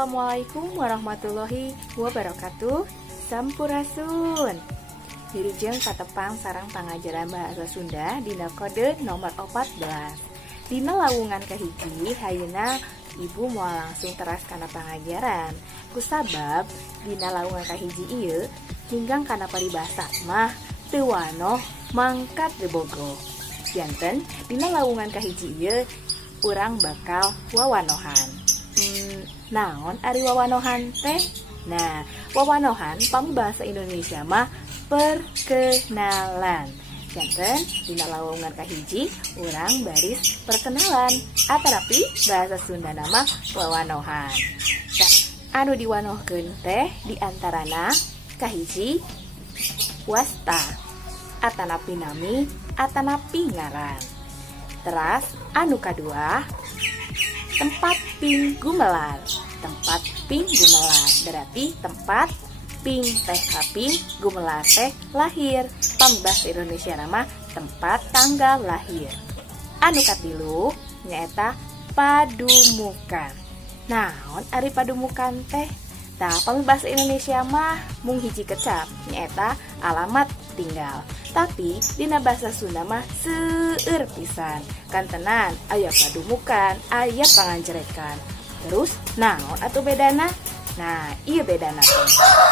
Assalamualaikum warahmatullahi wabarakatuh. Sampurasun. Dirujeng patepang sareng pangajaran bahasa Sunda dina kode nomor 14. Dina lawungan kahiji hayeuna ibu moal langsung teras kana pangajaran. Kusabab dina lawungan kahiji ieu hinggang kana paribasa mah teu wanoh mangkat debogo. Janten dina lawungan kahiji ieu urang bakal wawanohan. Naon ari wawanohan teh? Nah, wawanohan pamibasa Indonesia mah perkenalan. Janten dina lawungan kahiji urang baris perkenalan atarapi bahasa Sunda nama wawanohan. Nah, anu diwanohkeun teh diantarana kahiji wasta atanapi nami atanapi ngaran. Teras anu kadua tempat ping gumelar. Tempat ping gumelar berarti tempat ping teh kaping gumelar teh lahir. Pamibasa Indonesia nama tempat tanggal lahir. Anu katilu nyaeta padumukan. Naon ari padumukan teh? Tah pamibasa Indonesia mah mung hiji kecap nyaeta alamat tinggal. Tapi dina basa Sunda mah seueur pisan. Kantenan aya padumukan, aya panganjrekan. Terus naon atuh bedana? Nah, ieu bedana teh.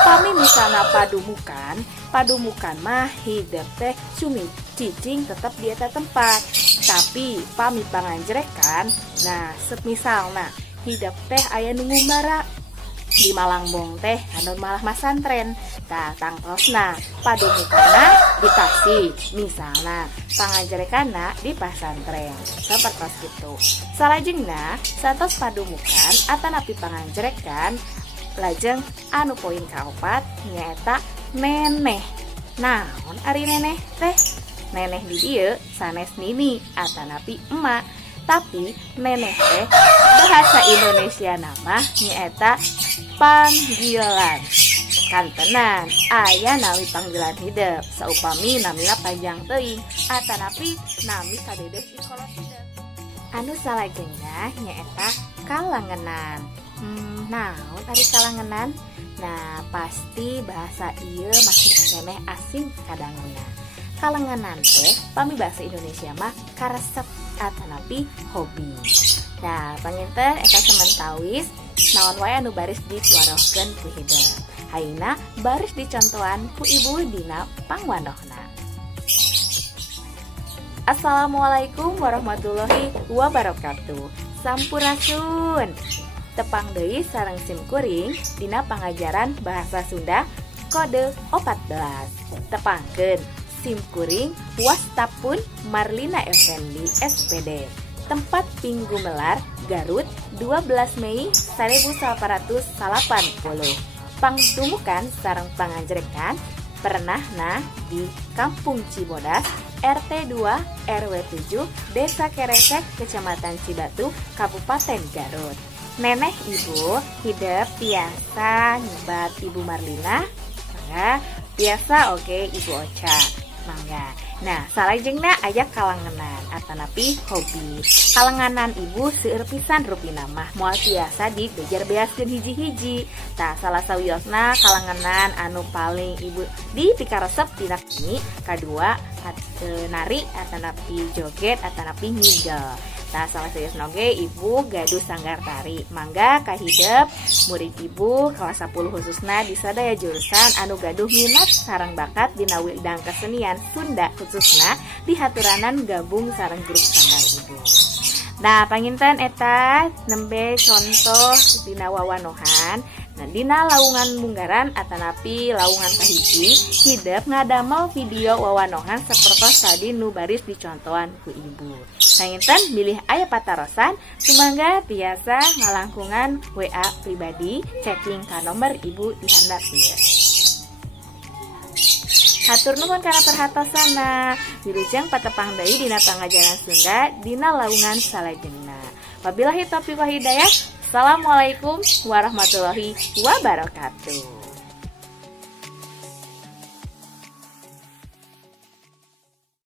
Pami misalna padumukan mah hideup teh cumi cicing tetep di eta tempat. Tapi pami panganjrekan, nah semisalna hideup teh aya nu ngumbara di Malangbong teh anu malah masantren. Tah tangtosna padumukanna di Tasik misalna, panganjrekanna di pasantren. Sapertos kitu. Salajengna satos padumukan atanapi panganjrekan lajeng anu poin kaopat nyaeta neneh. Naon ari neneh teh? Neneh di dieu sanes nini atanapi emak. Tapi neneh teh bahasa Indonesia nama nyaeta panggilan. Kantenan aya nami panggilan hideup saupami namina panjang teuing atanapi nami kadeudeuk di kolot hideup. Anu salajengna nyaeta kalangenan. Naon ari kalangenan? Nah, pasti bahasa ieu masih keneh asing kadangunna. Kalangenan teh pamibasa Indonesia mah karesep atanapi hobi. Nah, panginten eta sementawis naon wae anu baris dipuarohkeun ku hideup. Hayeuna baris dicontohan ku ibu dina pangwanohna. Assalamualaikum warahmatullahi wabarakatuh. Sampurasun. Tepang deui sareng simkuring dina pangajaran bahasa Sunda kode 14. Tepangkeun simkuring Wastapun Marlina Effendi SPD. Tempat ping gumelar Garut 12 Mei 1980. Pangdumukan sareng panganjrekan pernahna di Kampung Cibodas RT 2 RW 7 Desa Keresek Kecamatan Cibatu Kabupaten Garut. Neneh ibu hideup tiasa nyebat Ibu Marlina, mangga biasa oge Ibu Ocha, mangga. Nah, salajengna aya kalangenan atanapi hobi. Kalanganan ibu seueur pisan rupina mah moal tiasa dibejar-beaskeun hiji-hiji. Tah salah sawiosna kalanganan anu paling ibu dipikaresep tina kini kadua nari atanapi joget atanapi ngigel. Tah salah sawiosna oge ibu gaduh sanggar tari. Mangga kahidep murid ibu kelas 10 khususna di sadaya jurusan anu gaduh minat sareng bakat dina bidang kesenian Sunda khususna di haturanan gabung sareng grup sanggar ibu. Nah, panginten eta nembe contoh dina wawanohan. Nah, dina lawungan munggaran atanapi lawungan kahiji hideup ngadamel video wawanohan sapertos tadi nu baris dicontohan ku ibu. Panginten milih aya patarosan sumangga tiasa ngalangkungan WA pribadi checking ka nomor ibu di handap ieu. Hatur nuhun kana perhatosana. Wilujeng patepang deui dina pangajaran Sunda dina lawungan salajengna. Wabillahi taufiq wal hidayah. Assalamualaikum warahmatullahi wabarakatuh.